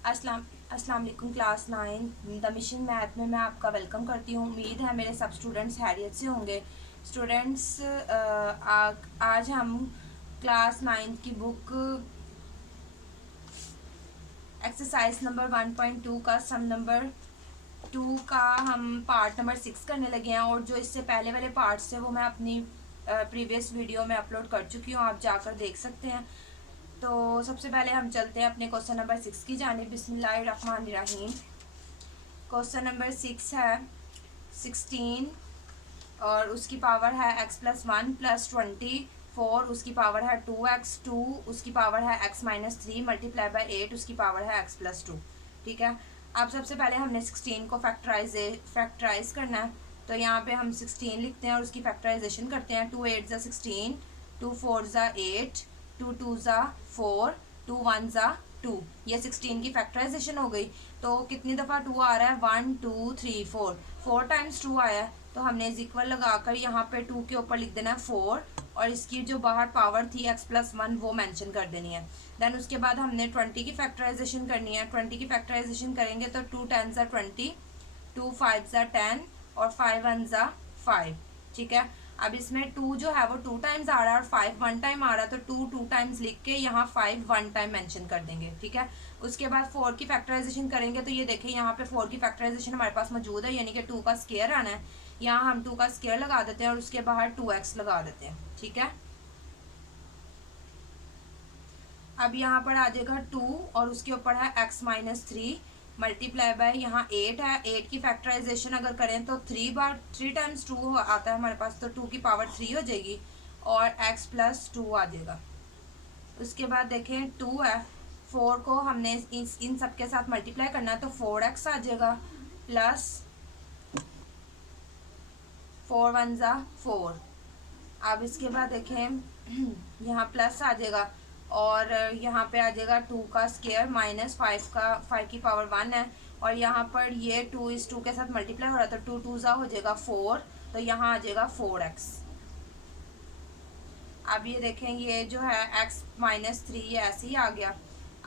अस्सलाम अस्सलाम वालेकुम क्लास 9 द मिशन मैथ में मैं आपका वेलकम करती हूँ। उम्मीद है मेरे सब स्टूडेंट्स हैरियत से होंगे। स्टूडेंट्स, आज हम क्लास 9 की बुक एक्सरसाइज नंबर 1.2 का सम नंबर 2 का हम पार्ट नंबर 6 करने लगे हैं। और जो इससे पहले वाले पार्ट्स थे वो मैं अपनी प्रीवियस वीडियो में अपलोड कर चुकी हूँ, आप जाकर देख सकते हैं। तो सबसे पहले हम चलते हैं अपने क्वेश्चन नंबर 6 की जानिब। बिस्मिल्लाहिर्रहमानिर्रहीम। क्वेश्चन नंबर 6 है 16 और उसकी पावर है x+1 + 24, उसकी पावर है 2x2, उसकी पावर है x-3 मल्टीप्लाई बाय 8, उसकी पावर है x+2। ठीक है। अब सबसे पहले हमने 16 को फैक्टराइज करना है। तो यहाँ पे हम 16 लिखते हैं और उसकी फैक्टराइजेशन करते हैं। 2 8 ज़ा 16, 2 4 ज़ा 8, 2 2 ज़ा 4, 2 1 ज़ा 2। ये 16 की फैक्टराइजेशन हो गई। तो कितनी दफ़ा 2 आ रहा है? 1 2 3 4, 4 टाइम्स 2 आया है। तो हमने इज इक्वल लगाकर यहाँ पे 2 के ऊपर लिख देना है 4 और इसकी जो बाहर पावर थी x+1 वो मेंशन कर देनी है। देन उसके बाद हमने 20 की फैक्टराइजेशन करनी है। 20 की फैक्टराइजेशन करेंगे तो 2 10 ज़ा 20, 2 5 ज़ा 10 और 5 1 ज़ा 5। ठीक है। अब इसमें 2 जो है वो 2 टाइम्स आ रहा है और 5 1 टाइम आ रहा है, तो 2 2 टाइम्स लिख के यहाँ 5 1 टाइम मेंशन कर देंगे। ठीक है। उसके बाद 4 की फैक्टराइजेशन करेंगे तो ये देखिए यहाँ पे 4 की फैक्टराइजेशन हमारे पास मौजूद है, यानी कि 2 का स्क्वायर आना है। यहाँ हम 2 का स्क्वायर लगा देते हैं और उसके बाहर 2x लगा देते हैं। ठीक है। अब यहाँ पर आ जाएगा 2 और उसके ऊपर है x-3 मल्टीप्लाई बाय यहाँ 8 है। 8 की फैक्टराइजेशन अगर करें तो 3 टाइम्स 2 आता है हमारे पास, तो 2 की पावर 3 हो जाएगी और x+2 आ जाएगा। उसके बाद देखें 2 है, 4 को हमने इन सब के साथ मल्टीप्लाई करना है तो 4x आ जाएगा प्लस 4 1 ज़ा 4। अब इसके बाद देखें यहाँ प्लस आ जाएगा और यहाँ पे आ जाएगा 2 का स्क्वायर माइनस 5 का 5 की पावर 1 है और यहाँ पर ये 2 इस 2 के साथ मल्टीप्लाई हो रहा है तो 2 2 ज़ा हो जाएगा 4, तो यहाँ आ जाएगा 4x। अब ये देखें ये जो है x-3 ये ऐसे ही आ गया।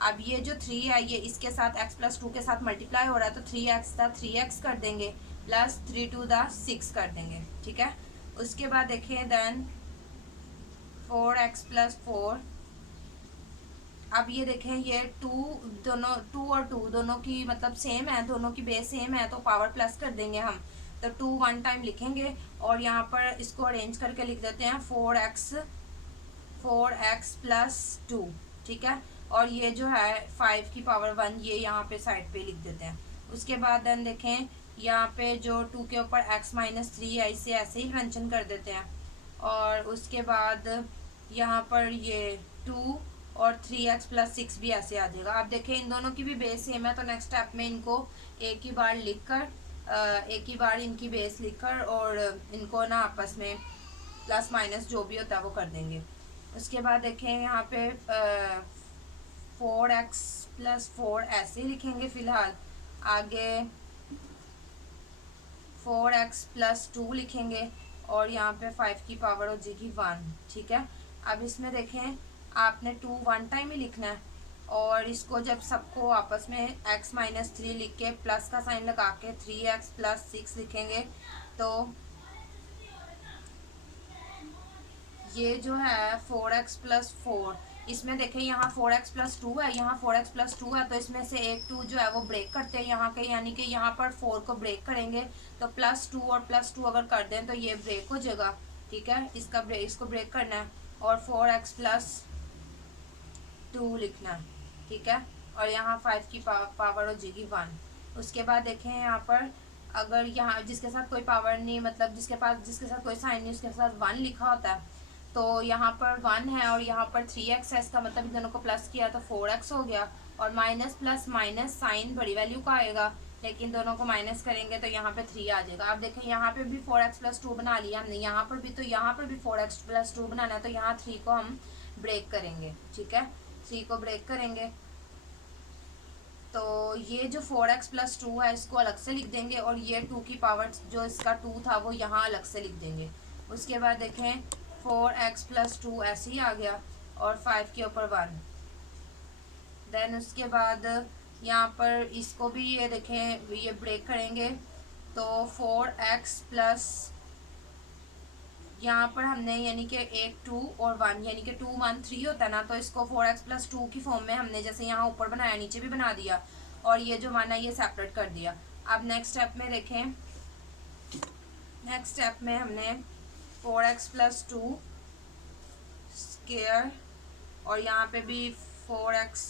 अब ये जो 3 है ये इसके साथ x+2 के साथ मल्टीप्लाई हो रहा है तो 3x था 3x कर देंगे प्लस 3 2 दा 6 कर देंगे। ठीक है। उसके बाद देखें देन 4x+4। अब ये देखें ये 2 दोनों 2 और 2 दोनों की मतलब सेम है, दोनों की बेस सेम है तो पावर प्लस कर देंगे हम। तो 2 1 टाइम लिखेंगे और यहाँ पर इसको अरेंज करके लिख देते हैं 4x+2। ठीक है। और ये जो है 5 की पावर 1 ये यहाँ पे साइड पे लिख देते हैं। उसके बाद देन देखें यहाँ पे जो 2 के ऊपर x-3 है इसे ऐसे ही मेंशन कर देते हैं और उसके बाद यहाँ पर ये 2 और 3x+6 भी ऐसे आ जाएगा। आप देखें इन दोनों की भी बेस सेम है तो नेक्स्ट स्टेप में इनको एक ही बार इनकी बेस लिखकर और इनको ना आपस में प्लस माइनस जो भी होता है वो कर देंगे। उसके बाद देखें यहाँ पे 4x+4 ऐसे ही लिखेंगे फ़िलहाल। आगे 4x+2 लिखेंगे और यहाँ पे 5 की पावर हो जाएगी 1। ठीक है। अब इसमें देखें आपने 2 1 टाइम ही लिखना है और इसको जब सबको आपस में x-3 लिख के प्लस का साइन लगा के 3x+6 लिखेंगे तो ये जो है 4x+4, इसमें देखें यहाँ 4x+2 है, यहाँ 4x+2 है तो इसमें से एक 2 जो है वो ब्रेक करते हैं यहाँ के, यानी कि यहाँ पर 4 को ब्रेक करेंगे तो +2 और +2 अगर कर दें तो ये ब्रेक हो जाएगा। ठीक है। इसको ब्रेक करना है और 4x+2 लिखना है। ठीक है। और यहाँ 5 की पावर हो जाएगी 1। उसके बाद देखें यहाँ पर अगर यहाँ जिसके साथ कोई पावर नहीं मतलब जिसके साथ कोई साइन नहीं उसके साथ 1 लिखा होता है तो यहाँ पर 1 है और यहाँ पर 3x है, इसका मतलब इन दोनों को प्लस किया तो 4x हो गया और माइनस प्लस माइनस साइन बड़ी वैल्यू का आएगा लेकिन दोनों को माइनस करेंगे तो यहाँ पे 3 आ जाएगा। अब देखें यहाँ पे भी 4x+2 बना लिया हमने, यहाँ पर भी तो यहाँ पर भी 4x+2 बनाना है तो यहाँ 3 को हम ब्रेक करेंगे। ठीक है। 3 को ब्रेक करेंगे तो ये जो 4x+2 है इसको अलग से लिख देंगे और ये 2 की पावर जो इसका 2 था वो यहाँ अलग से लिख देंगे। उसके बाद देखें 4x+2 ऐसे ही आ गया और 5 के ऊपर 1। देन उसके बाद यहाँ पर इसको भी ये देखें, ये ब्रेक करेंगे तो 4x प्लस यहाँ पर हमने यानी कि एक 2 और 1 यानी कि 2 1 3 होता है ना, तो इसको 4x प्लस 2 की फॉर्म में हमने जैसे यहाँ ऊपर बनाया नीचे भी बना दिया और ये जो 1 है ये सेपरेट कर दिया। अब नेक्स्ट स्टेप में देखें, नेक्स्ट स्टेप में हमने 4x प्लस 2 स्क्वायर और यहाँ पे भी 4x,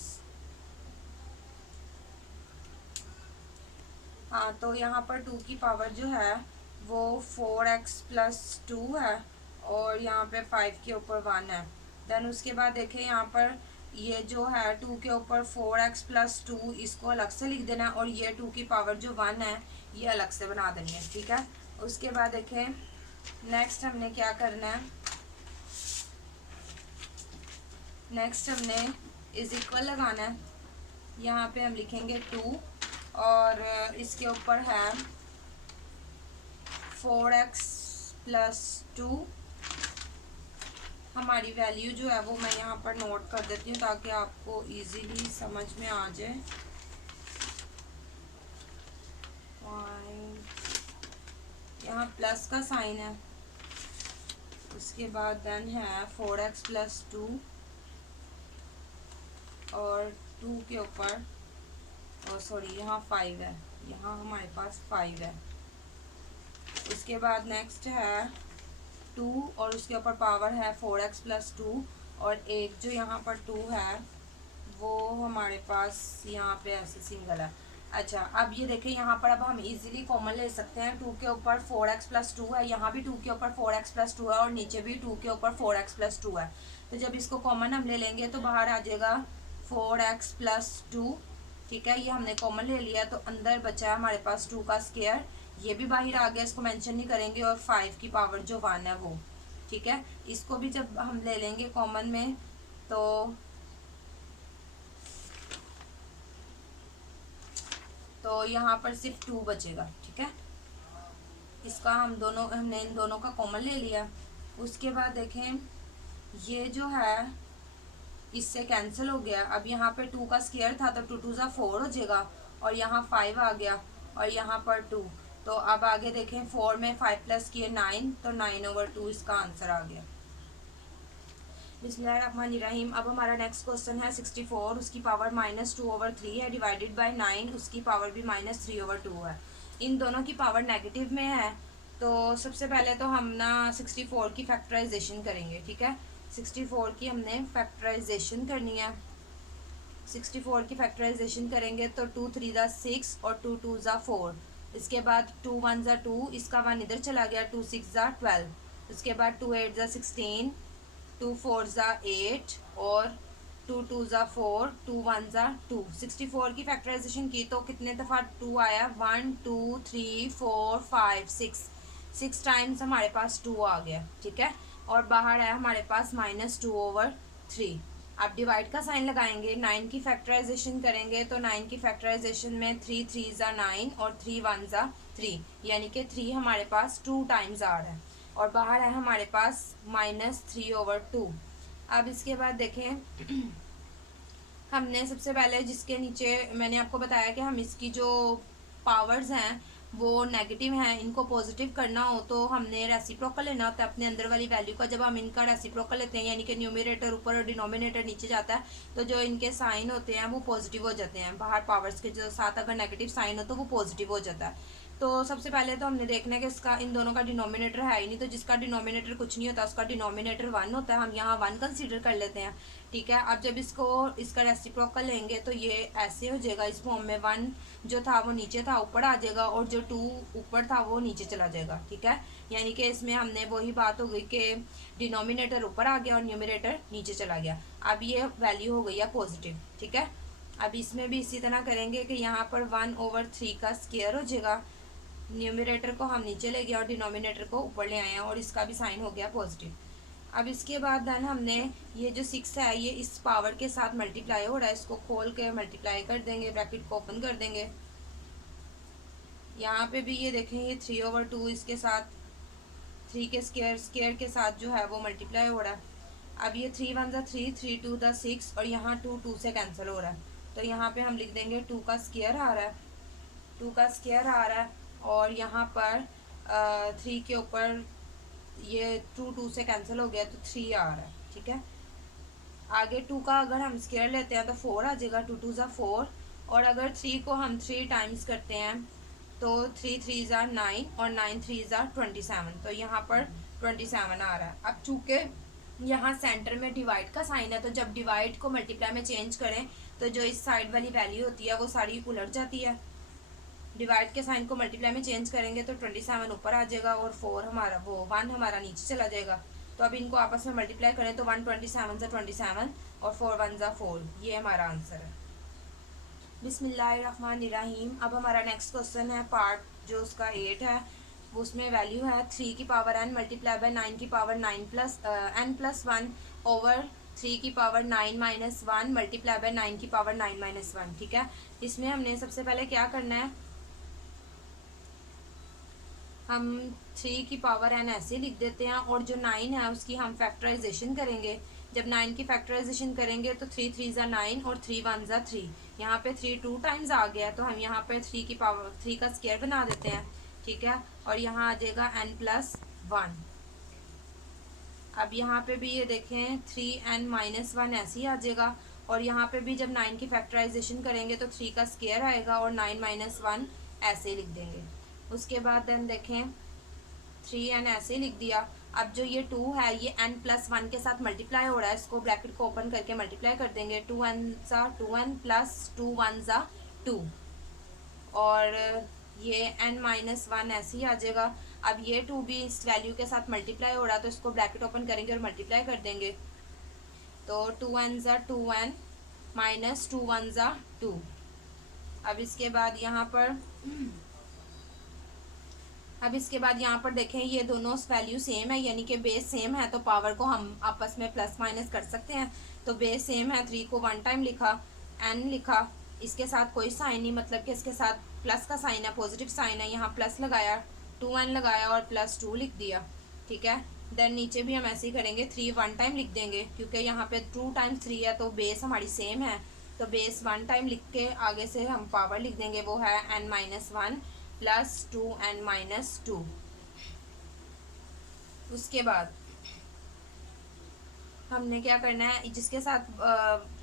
हाँ तो यहाँ पर 2 की पावर जो है वो 4x प्लस 2 है और यहाँ पे 5 के ऊपर 1 है। देन उसके बाद देखें यहाँ पर ये जो है 2 के ऊपर 4x प्लस 2 इसको अलग से लिख देना और ये 2 की पावर जो 1 है ये अलग से बना देनी है, ठीक है। उसके बाद देखें नेक्स्ट हमने क्या करना है, नेक्स्ट हमने इज इक्वल लगाना है। यहाँ पे हम लिखेंगे 2 और इसके ऊपर है 4x प्लस 2। हमारी वैल्यू जो है वो मैं यहाँ पर नोट कर देती हूँ ताकि आपको इजीली समझ में आ जाए। यहाँ प्लस का साइन है, उसके बाद देन है 4x प्लस 2 और 2 के ऊपर सॉरी यहाँ 5 है, यहाँ हमारे पास 5 है। उसके बाद नेक्स्ट है 2 और उसके ऊपर पावर है 4x प्लस 2 और एक जो यहाँ पर 2 है वो हमारे पास यहाँ पे ऐसे सिंगल है। अच्छा अब ये देखें यहाँ पर अब हम इजीली कॉमन ले सकते हैं। 2 के ऊपर 4x प्लस 2 है, यहाँ भी 2 के ऊपर 4x प्लस 2 है और नीचे भी 2 के ऊपर 4x प्लस 2 है। तो जब इसको कॉमन हम ले लेंगे तो बाहर आ जाएगा 4x प्लस 2, ठीक है। ये हमने कॉमन ले लिया तो अंदर बचा है हमारे पास 2 का स्क्वायर, ये भी बाहर आ गया, इसको मेंशन नहीं करेंगे, और 5 की पावर जो 1 है वो, ठीक है। इसको भी जब हम ले लेंगे कॉमन में तो यहाँ पर सिर्फ 2 बचेगा, ठीक है। इसका हमने इन दोनों का कॉमन ले लिया। उसके बाद देखें ये जो है इससे कैंसिल हो गया। अब यहाँ पे 2 का स्क्वायर था तो 2 2 ज़ा 4 हो जाएगा और यहाँ 5 आ गया और यहाँ पर 2। तो अब आगे देखें 4 में 5 प्लस किए 9, तो 9/2 इसका आंसर आ गया। बिस्मिल्लाहिर्रहमानिर्रहीम। अब हमारा नेक्स्ट क्वेश्चन है 64, उसकी पावर -2/3 है, डिवाइडेड बाय 9, उसकी पावर भी -3/2 है। इन दोनों की पावर नेगेटिव में है तो सबसे पहले तो हम ना 64 की फैक्टराइजेशन करेंगे, ठीक है। 64 की हमने फैक्टराइजेशन करनी है। 64 की फैक्टराइजेशन करेंगे तो 2 3 ज़ा 6 और 2 2 ज़ा 4। इसके बाद 2 1 ज़ा 2, इसका 1 इधर चला गया, 2 6 ज़ा 12। उसके बाद 2 8 ज़ा 16, 2 4 ज़ा 8 और 2 2 ज़ा 4, 2 1 ज़ा 2। 64 की फैक्टराइजेशन की तो कितने दफ़ा 2 आया, 1 2 3 4 5 6 टाइम्स हमारे पास 2 आ गया, ठीक है। और बाहर आया हमारे पास -2/3। अब डिवाइड का साइन लगाएंगे, 9 की फैक्टराइजेशन करेंगे तो 9 की फैक्टराइजेशन में 3 3 ज़ा 9 और 3 1 ज़ा 3, यानी कि 3 हमारे पास 2 टाइम्स आ रहा है और बाहर है हमारे पास -3/2। अब इसके बाद देखें हमने सबसे पहले जिसके नीचे मैंने आपको बताया कि हम इसकी जो पावर्स हैं वो नेगेटिव हैं, इनको पॉजिटिव करना हो तो हमने रेसिप्रोकल लेना होता है अपने अंदर वाली वैल्यू का। जब हम इनका रेसिप्रोकल लेते हैं यानी कि न्यूमरेटर ऊपर और डिनोमिनेटर नीचे जाता है तो जो इनके साइन होते हैं वो पॉजिटिव हो जाते हैं। बाहर पावर्स के जो साथ अगर नेगेटिव साइन हो तो वो पॉजिटिव हो जाता है। तो सबसे पहले तो हमने देखना है कि इसका इन दोनों का डिनोमिनेटर है ही नहीं, तो जिसका डिनोमिनेटर कुछ नहीं होता उसका डिनोमिनेटर 1 होता है, हम यहाँ 1 कंसीडर कर लेते हैं, ठीक है। अब जब इसका रेसिप्रोकल लेंगे तो ये ऐसे हो जाएगा, इस फॉर्म में 1 जो था वो नीचे था ऊपर आ जाएगा और जो 2 ऊपर था वो नीचे चला जाएगा, ठीक है। यानी कि इसमें हमने वही बात हो गई कि डिनोमिनेटर ऊपर आ गया और न्यूमरेटर नीचे चला गया। अब ये वैल्यू हो गई है पॉजिटिव, ठीक है। अब इसमें भी इसी तरह करेंगे कि यहाँ पर 1/3 का स्क्वायर हो जाएगा, न्यूमरेटर को हम नीचे ले गए और डिनोमिनेटर को ऊपर ले आए हैं और इसका भी साइन हो गया पॉजिटिव। अब इसके बाद देन हमने ये जो 6 है ये इस पावर के साथ मल्टीप्लाई हो रहा है, इसको खोल के मल्टीप्लाई कर देंगे, ब्रैकेट को ओपन कर देंगे। यहाँ पे भी ये देखें ये 3/2 इसके साथ 3 के स्क्वायर के साथ जो है वो मल्टीप्लाई हो रहा है। अब ये 3 1 ज़ा 3, 3 2 ज़ा 6 और यहाँ 2 2 से कैंसिल हो रहा है तो यहाँ पे हम लिख देंगे 2 का स्क्वायर आ रहा है, 2 का स्क्वायर आ रहा है, और यहाँ पर 3 के ऊपर ये 2 से कैंसिल हो गया तो 3 आ रहा है। ठीक है, आगे 2 का अगर हम स्क्वायर लेते हैं तो 4 आ जाएगा, 2 2 ज़ा 4, और अगर 3 को हम 3 टाइम्स करते हैं तो 3 3 ज़ा 9 और 9 3 ज़ा 27, तो यहाँ पर 27 आ रहा है। अब चूँकि यहाँ सेंटर में डिवाइड का साइन है, तो जब डिवाइड को मल्टीप्लाई में चेंज करें तो जो इस साइड वाली वैल्यू होती है वो सारी उलट जाती है। डिवाइड के साइन को मल्टीप्लाई में चेंज करेंगे तो 27 ऊपर आ जाएगा और 4 हमारा 1 हमारा नीचे चला जाएगा। तो अब इनको आपस में मल्टीप्लाई करें तो 127 ज़ा 27 और 4 1 ज़ा 4, ये हमारा आंसर है। बिस्मिल्लाहिर्रहमानिर्रहीम। अब हमारा नेक्स्ट क्वेश्चन है पार्ट जो उसका 8 है, उसमें वैल्यू है 3 की पावर n मल्टीप्लाई बाय 9 की पावर 9 प्लस n+1 ओवर 3 की पावर 9 माइनस 1 मल्टीप्लाई बाय 9 की पावर 9 माइनस 1। ठीक है, इसमें हमने सबसे पहले क्या करना है, हम 3 की पावर n ऐसे लिख देते हैं और जो 9 है उसकी हम फैक्टराइजेशन करेंगे। जब 9 की फैक्टराइजेशन करेंगे तो 3 3 ज़ा 9 और 3 1 ज़ा 3, यहाँ पे 3 2 टाइम्स आ गया तो हम यहाँ पे 3 की पावर 3 का स्क्वायर बना देते हैं। ठीक है, और यहाँ आ जाएगा n+1। अब यहाँ पे भी ये देखें 3n-1 ऐसे ही आ जाएगा, और यहाँ पे भी जब 9 की फैक्टराइजेशन करेंगे तो 3 का स्क्वायर आएगा और 9-1 ऐसे ही लिख देंगे। उसके बाद देन देखें 3n ऐसे ही लिख दिया। अब जो ये 2 है ये n+1 के साथ मल्टीप्लाई हो रहा है, इसको ब्रैकेट को ओपन करके मल्टीप्लाई कर देंगे। 2n ज़ा 2n प्लस 2 1 ज़ा 2, और ये n-1 ऐसे ही आ जाएगा। अब ये 2 भी इस वैल्यू के साथ मल्टीप्लाई हो रहा है तो इसको ब्रैकेट ओपन करेंगे और मल्टीप्लाई कर देंगे। तो 2n ज़ा 2n माइनस 2 1 ज़ा 2। अब इसके बाद यहाँ पर देखें ये दोनों वैल्यू सेम है, यानी कि बेस सेम है, तो पावर को हम आपस में प्लस माइनस कर सकते हैं। तो बेस सेम है, 3 को 1 टाइम लिखा, n लिखा, इसके साथ कोई साइन नहीं, मतलब कि इसके साथ प्लस का साइन है, पॉजिटिव साइन है, यहाँ प्लस लगाया, 2n लगाया और +2 लिख दिया। ठीक है, देन नीचे भी हम ऐसे ही करेंगे, 3 1 टाइम लिख देंगे क्योंकि यहाँ पे 2 टाइम्स 3 है तो बेस हमारी सेम है, तो बेस 1 टाइम लिख के आगे से हम पावर लिख देंगे, वो है n-1 प्लस 2n-2। उसके बाद हमने क्या करना है, जिसके साथ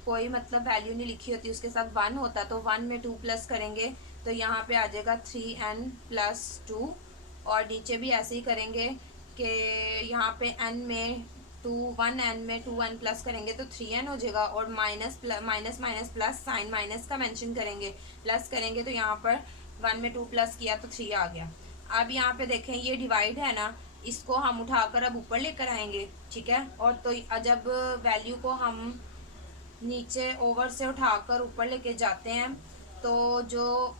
कोई मतलब वैल्यू नहीं लिखी होती उसके साथ 1 होता तो 1 में 2 प्लस करेंगे तो यहाँ पे आ जाएगा 3n+2, और नीचे भी ऐसे ही करेंगे कि यहाँ पे n में 1n में 2n प्लस करेंगे तो 3n हो जाएगा, और minus minus plus sign minus का मेंशन करेंगे, प्लस करेंगे तो यहाँ पर 1 में 2 प्लस किया तो 3 आ गया। अब यहाँ पे देखें ये डिवाइड है ना, इसको हम उठाकर अब ऊपर लेकर आएंगे। ठीक है, और तो जब वैल्यू को हम नीचे ओवर से उठाकर ऊपर लेके जाते हैं तो जो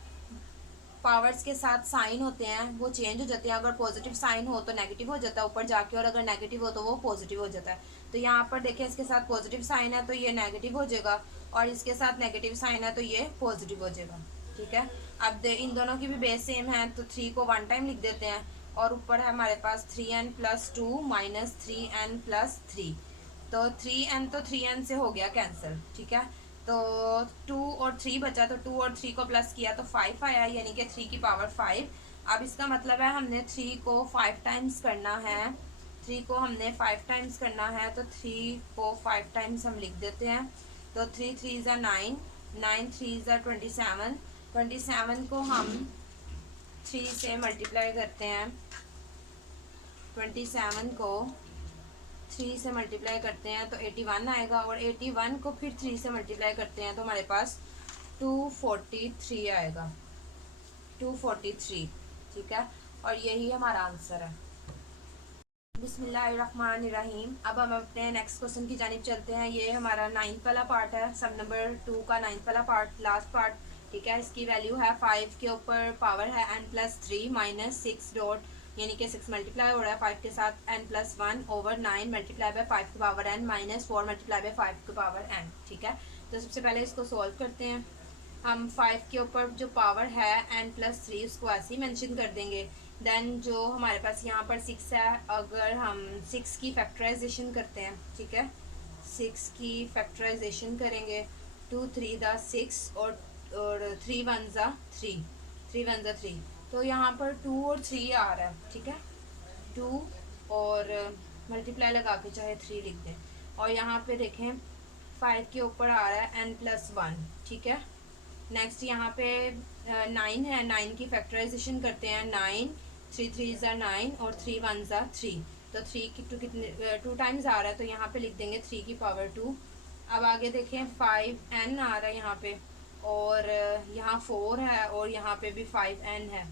पावर्स के साथ साइन होते हैं वो चेंज हो जाते हैं। अगर पॉजिटिव साइन हो तो नेगेटिव हो जाता है ऊपर जाके, और अगर नेगेटिव हो तो वो पॉजिटिव हो जाता है। तो यहाँ पर देखें इसके साथ पॉजिटिव साइन है तो ये नेगेटिव हो जाएगा, और इसके साथ नेगेटिव साइन है तो ये पॉजिटिव हो जाएगा। ठीक है, अब इन दोनों की भी बेस सेम है तो 3 को 1 टाइम लिख देते हैं, और ऊपर है हमारे पास 3n+2 माइनस 3n+3, तो 3n तो 3n से हो गया कैंसिल। ठीक है, तो 2 और 3 बचा, तो 2 और 3 को प्लस किया तो 5 आया, यानी कि 3 की पावर 5। अब इसका मतलब है हमने 3 को 5 टाइम्स करना है, 3 को हमने 5 टाइम्स करना है, तो 3 को 5 टाइम्स हम लिख देते हैं। तो 3 3 ज़ा 9, 9 3 ज़ा 27, 27 को हम 3 से मल्टीप्लाई करते हैं, 27 को 3 से मल्टीप्लाई करते हैं तो 81 आएगा, और 81 को फिर 3 से मल्टीप्लाई करते हैं तो हमारे पास 243 आएगा, 243। ठीक है, और यही हमारा आंसर है। बिस्मिल्लाहिर्रहमानिर्रहीम। अब हम अपने नेक्स्ट क्वेश्चन की जानिब चलते हैं। ये हमारा 9th वाला पार्ट है, सम नंबर 2 का 9th वाला पार्ट, लास्ट पार्ट। ठीक है, इसकी वैल्यू है 5 के ऊपर पावर है n+3 माइनस 6 डॉट, यानी कि 6 मल्टीप्लाई हो रहा है 5 के साथ, n+1 ओवर 9 मल्टीप्लाई बाय 5 की power n minus 4 multiply by 5 की पावर n। ठीक है, तो सबसे पहले इसको सॉल्व करते हैं। हम 5 के ऊपर जो पावर है n+3 उसको ऐसे ही मेंशन कर देंगे। देन जो हमारे पास यहाँ पर 6 है, अगर हम 6 की फैक्टराइजेशन करते हैं, ठीक है, 6 की फैक्टराइजेशन करेंगे 2 3 ज़ा 6 और 3 1 ज़ा 3, 3 1 ज़ा 3। तो यहाँ पर 2 और 3 आ रहा है, ठीक है। 2 और मल्टीप्लाई लगा के चाहे 3 लिख दें। और यहाँ पे देखें 5 के ऊपर आ रहा है n+1, ठीक है। नेक्स्ट यहाँ पे 9 है, 9 की फैक्टराइजेशन करते हैं। 9 3 3 ज़ा 9 और 3 1 ज़ा 3। तो 3 की 2 कितने 2 टाइम्स आ रहा है, तो यहाँ पे लिख देंगे 3 की पावर 2। अब आगे देखें 5n आ रहा है यहाँ पे, और यहाँ 4 है और यहाँ पे भी 5n है।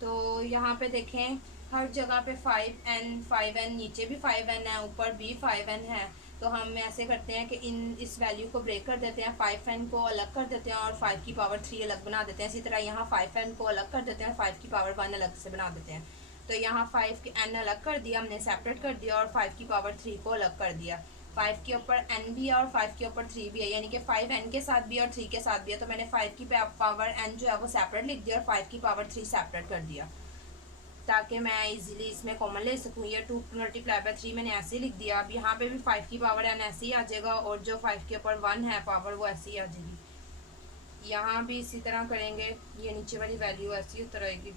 तो यहाँ पे देखें हर जगह पे 5n, नीचे भी 5n है, ऊपर भी 5n है। तो हम ऐसे करते हैं कि इस वैल्यू को ब्रेक कर देते हैं, 5n को अलग कर देते हैं और 5 की पावर 3 अलग बना देते हैं। इसी तरह यहाँ 5n को अलग कर देते हैं, 5 की पावर 1 अलग से बना देते हैं। तो यहाँ 5 के n अलग कर दिया हमने, सेपरेट कर दिया, और 5 की पावर 3 को अलग कर दिया। 5 के ऊपर n भी है और 5 के ऊपर 3 भी है, यानी कि 5n के साथ भी और 3 के साथ भी है। तो मैंने 5 की पावर n जो है वो सेपरेट लिख दिया और 5 की पावर 3 सेपरेट कर दिया, ताकि मैं इजीली इसमें कॉमन ले सकूँ। ये 2 मल्टीप्लाई बाय 3 मैंने ऐसे ही लिख दिया। अब यहाँ पे भी 5 की पावर n ऐसे ही आ जाएगा, और जो 5 के ऊपर 1 है पावर वो ऐसे ही आ जाएगी। यहाँ भी इसी तरह करेंगे, ये नीचे वाली वैल्यू ऐसी उतर आएगी।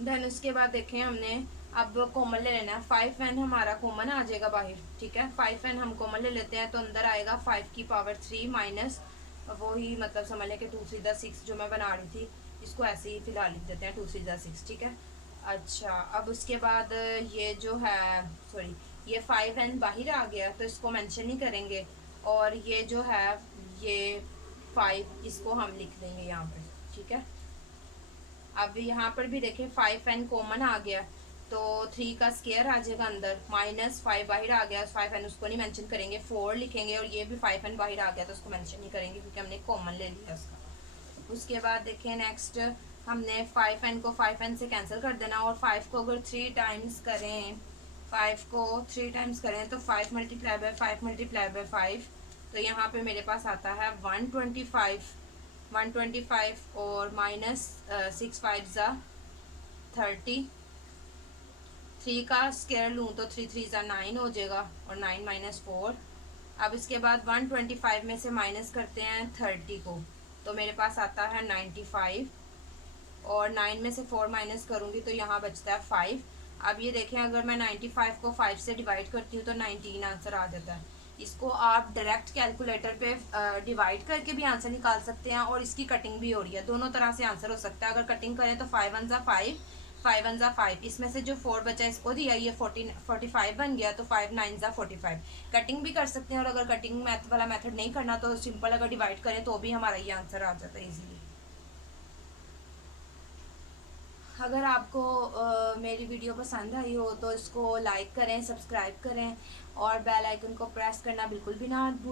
देन उसके बाद देखें हमने अब कॉमन ले लेना है। 5n हमारा कॉमन आ जाएगा बाहर, ठीक है। 5n हम कॉमन ले लेते हैं, तो अंदर आएगा 5 की पावर 3 माइनस वही, मतलब समझ लें कि 2 3 ज़ा 6 जो मैं बना रही थी, इसको ऐसे ही फिलहाल लिख देते हैं 2 3 ज़ा 6, ठीक है। अच्छा, अब उसके बाद ये जो है सॉरी ये 5n बाहर आ गया, तो इसको मेंशन नहीं करेंगे। और ये जो है ये 5, इसको हम लिख देंगे यहाँ पे, ठीक है। अब यहाँ पर भी देखें 5n कॉमन आ गया, तो 3 का स्केयर आ जाएगा अंदर, -5 बाहर आ गया, 5n उसको नहीं मेंशन करेंगे, 4 लिखेंगे। और ये भी 5n बाहर आ गया तो उसको मेंशन नहीं करेंगे क्योंकि हमने कॉमन ले लिया उसका। उसके बाद देखें नेक्स्ट हमने 5n को 5n से कैंसिल कर देना, और 5 को अगर 3 टाइम्स करें, 5 को 3 टाइम्स करें तो 5 मल्टीप्लाई बाय 5 मल्टीप्लाई बाय 5, तो यहाँ पे मेरे पास आता है 125, 125 और -6 5 ज़ा 30। 3 का स्केयर लूँ तो 3 3 ज़ा 9 हो जाएगा, और 9 माइनस 4। अब इसके बाद 125 में से माइनस करते हैं 30 को, तो मेरे पास आता है 95, और 9 में से 4 माइनस करूँगी तो यहाँ बचता है 5। अब ये देखें अगर मैं 95 को 5 से डिवाइड करती हूँ तो 19 आंसर आ जाता है। इसको आप डायरेक्ट कैलकुलेटर पे डिवाइड करके भी आंसर निकाल सकते हैं, और इसकी कटिंग भी हो रही है, दोनों तरह से आंसर हो सकता है। अगर कटिंग करें तो 5 1 ज़ा 5, 5 1 ज़ा 5, इसमें से जो 4 बचा इसको दिया, ये 45 बन गया, तो 5 9 ज़ा 45। कटिंग भी कर सकते हैं, और अगर कटिंग वाला मेथड नहीं करना तो सिंपल अगर डिवाइड करें तो भी हमारा ये आंसर आ जाता है ईजिली। अगर आपको मेरी वीडियो पसंद आई हो तो इसको लाइक करें, सब्सक्राइब करें, और बेल आइकन को प्रेस करना बिल्कुल भी ना भूलें।